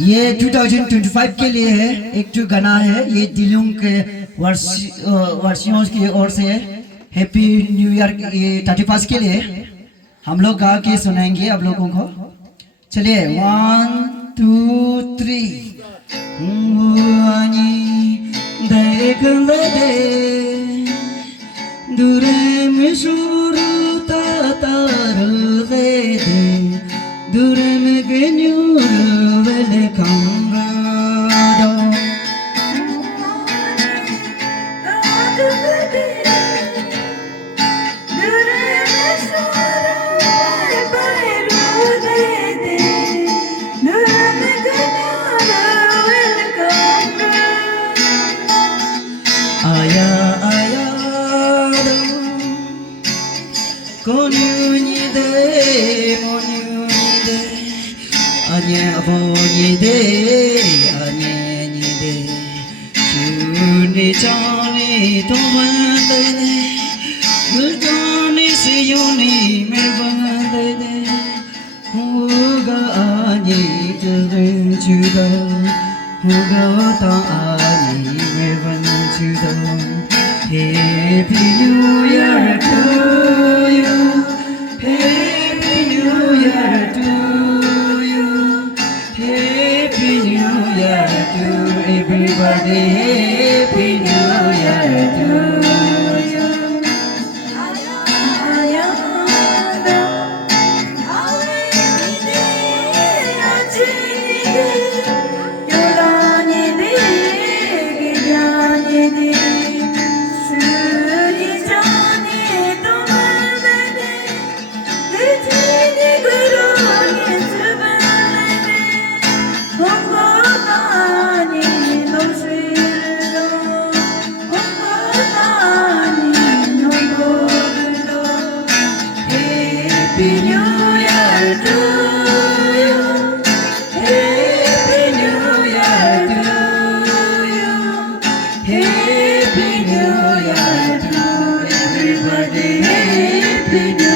ये 2025 के लिए है एक जो गाना है ये दिलों के वर्षियों की ओर से हैप्पी न्यू ईयर 31 के लिए हम लोग गा के सुनाएंगे आप लोगों को चलिए 1 2 3 देख ले दे दूरे में शुरू तार दे दूरे में गन्यूर वेले कंगादो आया आया कोन्यूनी दे मोन्यूनी दे आने बोनी दे आने नी दे चुनी चानी तो बंदे दे गुलजानी से यूनी में बंदे दे होगा आने जगन चुदा होगा तानी में बन चुदा Happy New Year to you Happy New Year to you Happy New Year to everybody Happy New Year to you Happy New Year to you Happy New Year to you Happy New Year to everybody Happy New